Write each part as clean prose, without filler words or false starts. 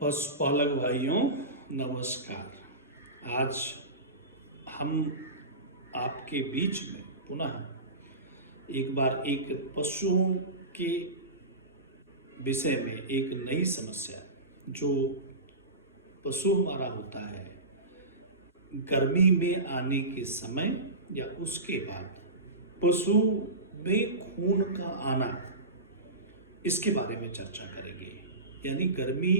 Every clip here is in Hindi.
पशुपालक भाइयों नमस्कार। आज हम आपके बीच में पुनः एक बार एक पशुओं के विषय में एक नई समस्या जो पशु हमारा होता है गर्मी में आने के समय या उसके बाद पशु में खून का आना, इसके बारे में चर्चा करेंगे। यानी गर्मी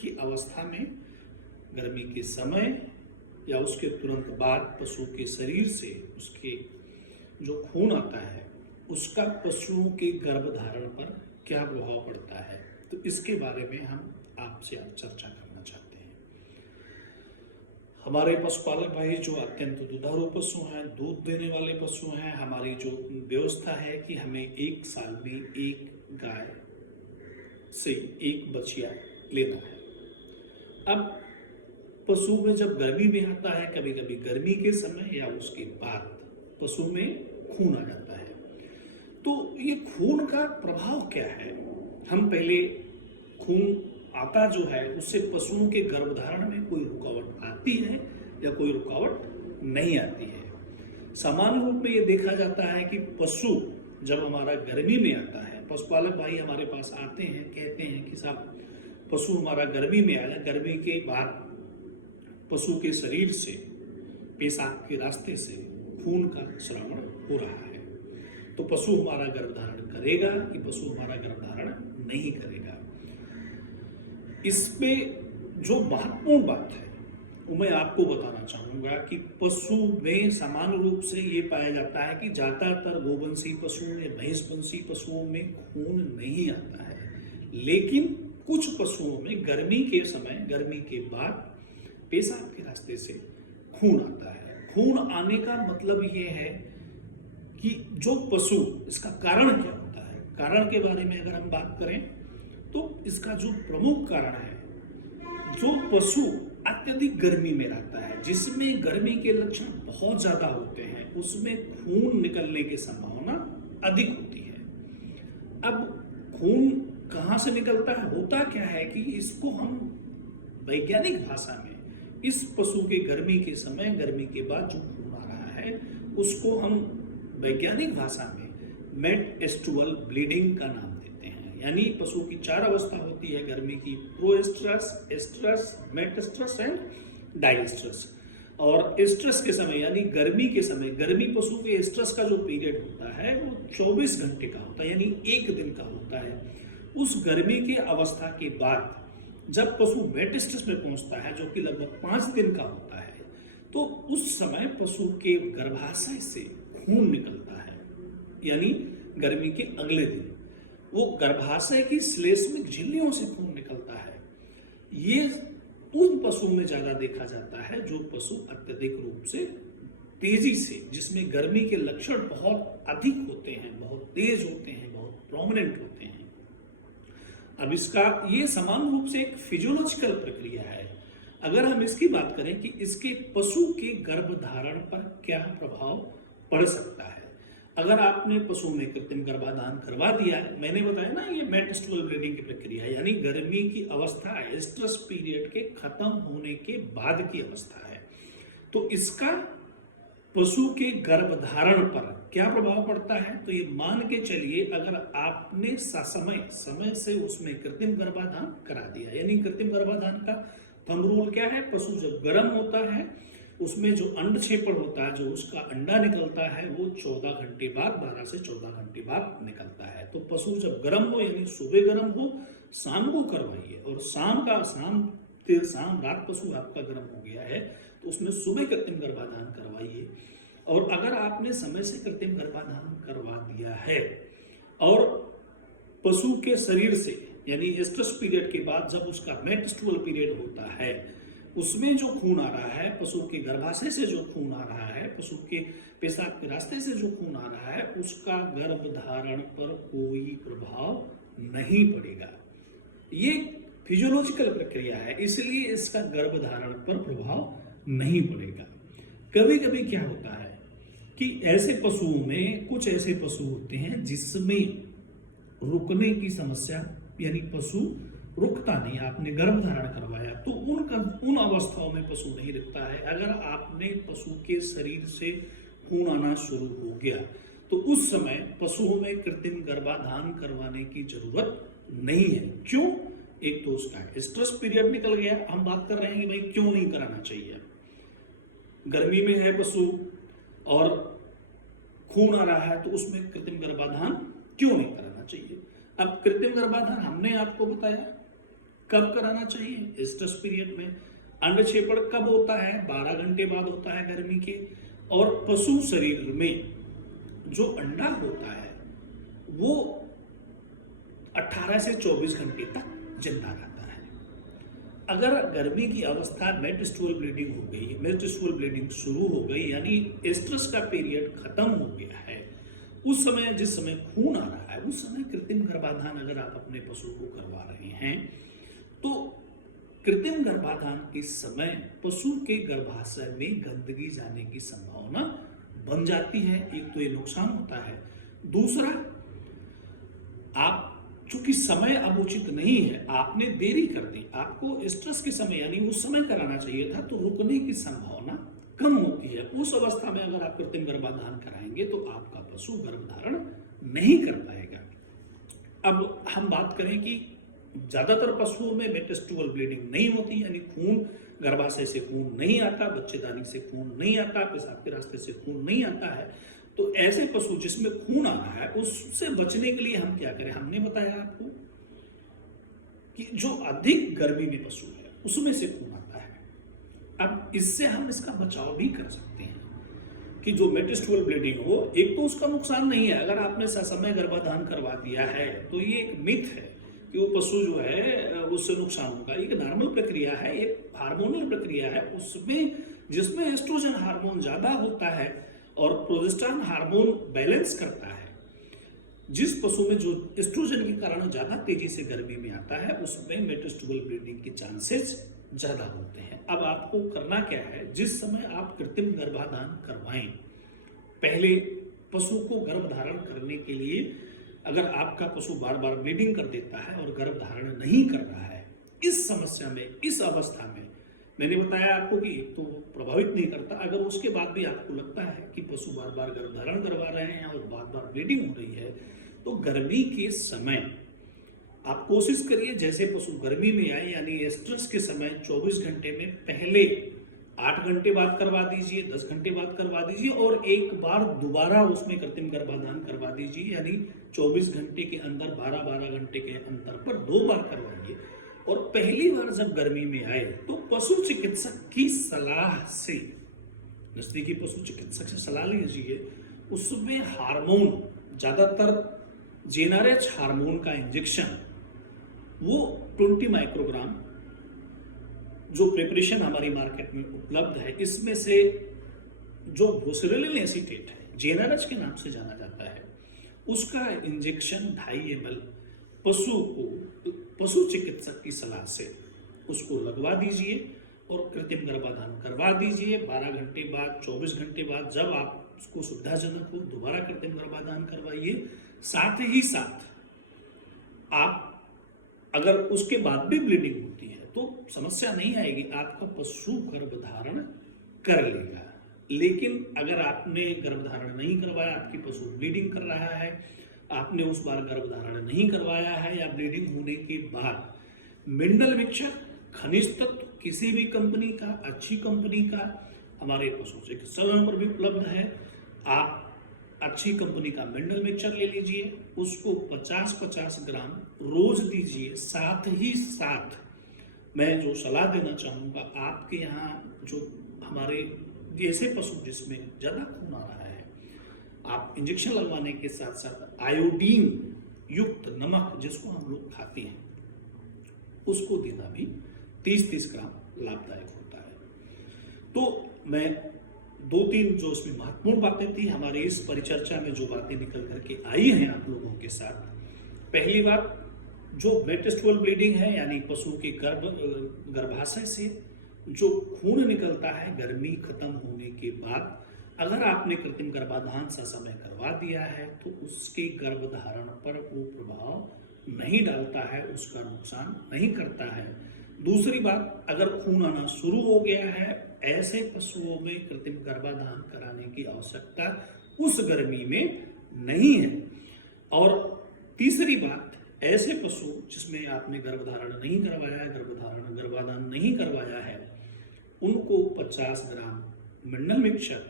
की अवस्था में, गर्मी के समय या उसके तुरंत बाद पशु के शरीर से उसके जो खून आता है उसका पशुओं के गर्भधारण पर क्या प्रभाव पड़ता है, तो इसके बारे में हम आपसे आज चर्चा करना चाहते हैं। हमारे पशुपालक भाई जो अत्यंत दुधारू पशु हैं, दूध देने वाले पशु हैं, हमारी जो व्यवस्था है कि हमें एक साल में एक गाय से एक बछिया लेना है। अब पशु में जब गर्मी में आता है, कभी कभी गर्मी के समय या उसके बाद पशु में खून आ जाता है, तो ये खून का प्रभाव क्या है। हम पहले खून आता जो है उससे पशुओं के गर्भधारण में कोई रुकावट आती है या कोई रुकावट नहीं आती है। सामान्य रूप में ये देखा जाता है कि पशु जब हमारा गर्मी में आता है, पशुपालक भाई हमारे पास आते हैं, कहते हैं कि साहब पशु हमारा गर्मी में आया, गर्मी के बाद पशु के शरीर से, पेशाब के रास्ते से खून का स्रावण हो रहा है, तो पशु हमारा गर्भधारण करेगा कि पशु हमारा गर्भधारण नहीं करेगा। इसमें जो महत्वपूर्ण बात है वो मैं आपको बताना चाहूँगा कि पशु में सामान्य रूप से ये पाया जाता है कि ज़्यादातर गोवंशी पशुओं या भैंसवंशी पशुओं में खून नहीं आता है, लेकिन कुछ पशुओं में गर्मी के समय, गर्मी के बाद पेशाब के रास्ते से खून आता है। खून आने का मतलब ये है कि जो पशु, इसका कारण क्या होता है, कारण के बारे में अगर हम बात करें तो इसका जो प्रमुख कारण है, जो पशु अत्यधिक गर्मी में रहता है, जिसमें गर्मी के लक्षण बहुत ज्यादा होते हैं, उसमें खून निकलने की संभावना अधिक होती है। अब खून कहाँ से निकलता है, होता क्या है कि इसको हम वैज्ञानिक भाषा में इस पशु के गर्मी के समय, गर्मी के बाद जो खून आ रहा है उसको हम वैज्ञानिक भाषा में मेटएस्ट्रुअल ब्लीडिंग का नाम देते हैं। यानी पशु की 4 अवस्था होती है गर्मी की: प्रोएस्ट्रस, एस्ट्रस, मेटएस्ट्रस एंड डाइएस्ट्रस। और एस्ट्रस के समय यानी गर्मी के समय, गर्मी पशु के एस्ट्रस का जो पीरियड होता है वो 24 घंटे का होता है, यानी 1 दिन का होता है। उस गर्मी के अवस्था के बाद जब पशु मेटएस्ट्रस में पहुंचता है, जो कि लगभग 5 दिन का होता है, तो उस समय पशु के गर्भाशय से खून निकलता है। यानी गर्मी के अगले दिन वो गर्भाशय की श्लेष्मिक झिल्लियों से खून निकलता है। ये उन पशु में ज्यादा देखा जाता है जो पशु अत्यधिक रूप से तेजी से, जिसमें गर्मी के लक्षण बहुत अधिक होते हैं, बहुत तेज होते हैं, बहुत प्रोमिनेंट होते हैं। अब इसका ये समान रूप से एक फिजियोलॉजिकल प्रक्रिया है। अगर हम इसकी बात करें कि इसके पशु के गर्भधारण पर क्या प्रभाव पड़ सकता है, अगर आपने पशु में कृत्रिम गर्भाधान करवा दिया है, मैंने बताया ना ये मेटएस्ट्रुअल ब्लीडिंग की प्रक्रिया है, यानी गर्मी की अवस्था एस्ट्रस पीरियड के खत्म होने के बाद की अवस्था है, तो इसका पशु के गर्भधारण पर क्या प्रभाव पड़ता है। तो ये मान के चलिए अगर आपने समय से उसमें कृत्रिम गर्भाधान करा दिया, यानी कृत्रिम गर्भाधान का थंब रूल क्या है, पशु जब गर्म होता है उसमें जो अंड छेपड़ होता है, जो उसका अंडा निकलता है, वो 14 घंटे बाद, 12 से 14 घंटे बाद निकलता है। तो पशु जब गर्म हो, यानी सुबह गर्म हो, शाम को करवाइए, और शाम रात पशु आपका गर्म हो गया है तो उसमें सुबह कृत्रिम गर्भाधान करवाइए। और अगर आपने समय से कृत्रिम गर्भाधान करवा दिया है और पशु के शरीर से, यानी एस्ट्रस पीरियड के बाद जब उसका मेटएस्ट्रुअल पीरियड होता है, उसमें जो खून आ रहा है, पशु के गर्भाशय से जो खून आ रहा है, पशु के पेशाब के रास्ते से जो खून आ रहा है, उसका गर्भधारण पर कोई प्रभाव नहीं पड़ेगा। ये फिजियोलॉजिकल प्रक्रिया है, इसलिए इसका गर्भधारण पर प्रभाव नहीं पड़ेगा। कभी कभी क्या होता है कि ऐसे पशुओं में, कुछ ऐसे पशु होते हैं जिसमें रुकने की समस्या, यानी पशु रुकता नहीं, आपने गर्भ धारण करवाया तो उन अवस्थाओं में पशु नहीं रुकता है। अगर आपने पशु के शरीर से खून आना शुरू हो गया तो उस समय पशुओं में कृत्रिम गर्भाधान करवाने की जरूरत नहीं है। क्यों? एक तो उसका स्ट्रेस पीरियड निकल गया। हम बात कर रहे हैं कि भाई क्यों नहीं कराना चाहिए। गर्मी में है पशु और खून आ रहा है तो उसमें कृत्रिम गर्भाधान क्यों नहीं कराना चाहिए। अब कृत्रिम गर्भाधान हमने आपको बताया कब कराना चाहिए, स्ट्रेस पीरियड में। अंडक्षेपण कब होता है? 12 घंटे बाद होता है गर्मी के। और पशु शरीर में जो अंडा होता है वो 18 से 24 घंटे तक जिंदा रहता है। अगर गर्मी की अवस्था मेटस्टूअल ब्लीडिंग हो गई, मेटस्टूअल ब्लीडिंग शुरू हो गई, यानी स्ट्रेस का पीरियड खत्म हो गया है, उस समय जिस समय खून आ रहा है उस समय कृत्रिम गर्भाधान अगर आप अपने पशु को करवा रहे हैं तो कृत्रिम गर्भाधान के समय पशु के गर्भाशय में गंदगी जाने की संभावना बन जाती है। एक तो ये नुकसान होता है। दूसरा, आप चूंकि समय अब उचित नहीं है, आपने देरी कर दी, आपको स्ट्रेस के समय यानी उस समय कराना चाहिए था, तो रुकने की संभावना कम होती है। उस अवस्था में अगर आप कृत्रिम गर्भाधान कराएंगे तो आपका पशु गर्भधारण नहीं कर पाएगा। अब हम बात करें कि ज्यादातर पशुओं में मेटस्टूअल ब्लीडिंग नहीं होती, यानी खून गर्भाशय से खून नहीं आता, बच्चेदानी से खून नहीं आता, पेशाब के रास्ते से खून नहीं आता है। तो ऐसे पशु जिसमें खून आ रहा है उससे बचने के लिए हम क्या करें? हमने बताया आपको कि जो अधिक गर्मी में पशु है उसमें से खून आता है। अब इससे हम इसका बचाव भी कर सकते हैं कि जो मेटस्टूअल ब्लीडिंग हो, एक तो उसका नुकसान नहीं है। अगर आपने ससमय गर्भाधान करवा दिया है तो ये एक मिथ है कि वो पशु जो है उससे नुकसान होगा। एक नॉर्मल प्रक्रिया है, एक हार्मोनल प्रक्रिया है, उसमें जिसमें एस्ट्रोजन हार्मोन ज्यादा होता है और प्रोजेस्टेरोन हार्मोन बैलेंस करता है। जिस पशु में जो एस्ट्रोजन के कारण ज्यादा तेजी से गर्मी में आता है उसमें मेटस्टूअल ब्लीडिंग के चांसेस ज्यादा होते हैं। अब आपको करना क्या है? जिस समय आप कृत्रिम गर्भाधान करवाएं, पहले पशु को गर्भ धारण करने के लिए, अगर आपका पशु बार बार ब्लीडिंग कर देता है और गर्भ धारण नहीं कर रहा है, इस समस्या में, इस अवस्था में, मैंने बताया आपको कि तो प्रभावित नहीं करता। अगर उसके बाद भी आपको लगता है कि पशु बार बार गर्भ धारण करवा रहे हैं और बार बार ब्लीडिंग हो रही है, तो गर्मी के समय आप कोशिश करिए जैसे पशु गर्मी में आए, यानी स्ट्रेस के समय 24 घंटे में पहले 8 घंटे बाद करवा दीजिए, 10 घंटे बाद करवा दीजिए और एक बार दोबारा उसमें कृत्रिम गर्भाधान करवा दीजिए, यानी 24 घंटे के अंदर 12-12 घंटे के अंतर पर 2 बार करवाइए। और पहली बार जब गर्मी में आए तो पशु चिकित्सक की सलाह से, नजदीकी पशु चिकित्सक से सलाह लीजिए। उसमें हार्मोन, ज्यादातर जेनारेच हार्मोन का इंजेक्शन, वो 20 माइक्रोग्राम जो प्रिपरेशन हमारी मार्केट में उपलब्ध है, इसमें से जो बोसरेलिन एसीटेट है, जेनारेच के नाम से जाना जाता है, उसका इंजेक्शन 2.5 ml पशु चिकित्सक की सलाह से उसको लगवा दीजिए और कृत्रिम गर्भाधान करवा दीजिए। 12 घंटे बाद, 24 घंटे बाद जब आप उसको सुविधाजनक हो दोबारा कृत्रिम गर्भाधान करवाइए। साथ ही साथ आप अगर उसके बाद भी ब्लीडिंग होती है तो समस्या नहीं आएगी, आपका पशु गर्भधारण कर लेगा। लेकिन अगर आपने गर्भधारण नहीं करवाया, आपकी पशु ब्लीडिंग कर रहा है, आपने उस बार गर्भधारण नहीं करवाया है या ब्लीडिंग होने के बाद मिनरल मिक्सचर, खनिज तत्व किसी भी कंपनी का, अच्छी कंपनी का हमारे पशु चिकित्सालयों पर भी उपलब्ध है। आप अच्छी कंपनी का मिनरल मिक्सचर ले लीजिए, उसको 50-50 ग्राम रोज दीजिए। साथ ही साथ मैं जो सलाह देना चाहूँगा, आपके यहाँ जो हमारे ऐसे पशु जिसमें ज़्यादा खून आ रहा है, आप इंजेक्शन लगवाने के साथ साथ आयोडीन युक्त नमक जिसको हम लोग खाते हैं उसको देना भी 30-30 ग्राम लाभदायक होता है। तो मैं 2-3 जो इसमें महत्वपूर्ण बातें थी हमारी इस परिचर्चा में, जो बातें निकल करके आई हैं आप लोगों के साथ। पहली बात, जो मेटस्टूअल ब्लीडिंग है यानी पशु के गर्भाशय से जो खून निकलता है गर्मी खत्म होने के बाद, अगर आपने कृत्रिम गर्भाधान समय करवा दिया है तो उसके गर्भधारण पर वो प्रभाव नहीं डालता है उसका नुकसान नहीं करता है। दूसरी बात, अगर खून आना शुरू हो गया है, ऐसे पशुओं में कृत्रिम गर्भाधान कराने की आवश्यकता उस गर्मी में नहीं है। और तीसरी बात, ऐसे पशु जिसमें आपने गर्भधारण नहीं करवाया है, गर्भाधान नहीं करवाया है, उनको 50 ग्राम मिनरल मिक्सचर,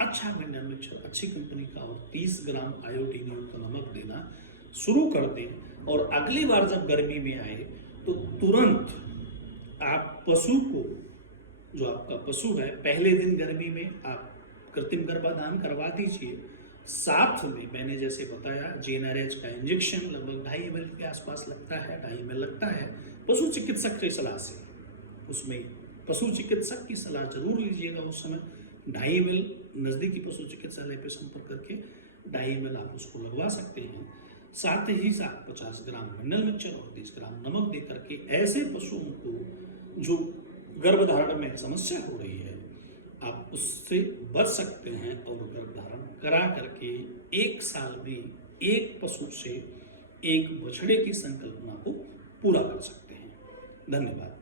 अच्छा मिनरल मिक्सचर अच्छी कंपनी का, और 30 ग्राम आयोडीन युक्त नमक देना शुरू कर दें। और अगली बार जब गर्मी में आए तो तुरंत आप पशु को, जो आपका पशु है, पहले दिन गर्मी में आप कृत्रिम गर्भाधान करवा दीजिए। साथ में मैंने जैसे बताया, GnRH का इंजेक्शन लगभग 2.5 ml के आसपास लगता है, 2.5 ml लगता है। पशु चिकित्सक की सलाह से, उसमें पशु चिकित्सक की सलाह जरूर लीजिएगा उस समय। 2.5 ml नज़दीकी पशु चिकित्सालय पे संपर्क करके 2.5 ml आप उसको लगवा सकते हैं। साथ ही साथ 50 ग्राम मिनरल मिक्सचर और 30 ग्राम नमक दे करके ऐसे पशुओं को जो गर्भधारण में समस्या हो रही है, आप उससे बच सकते हैं और गर्भधारण करा करके 1 साल में एक पशु से एक बछड़े की संकल्पना को पूरा कर सकते हैं। धन्यवाद।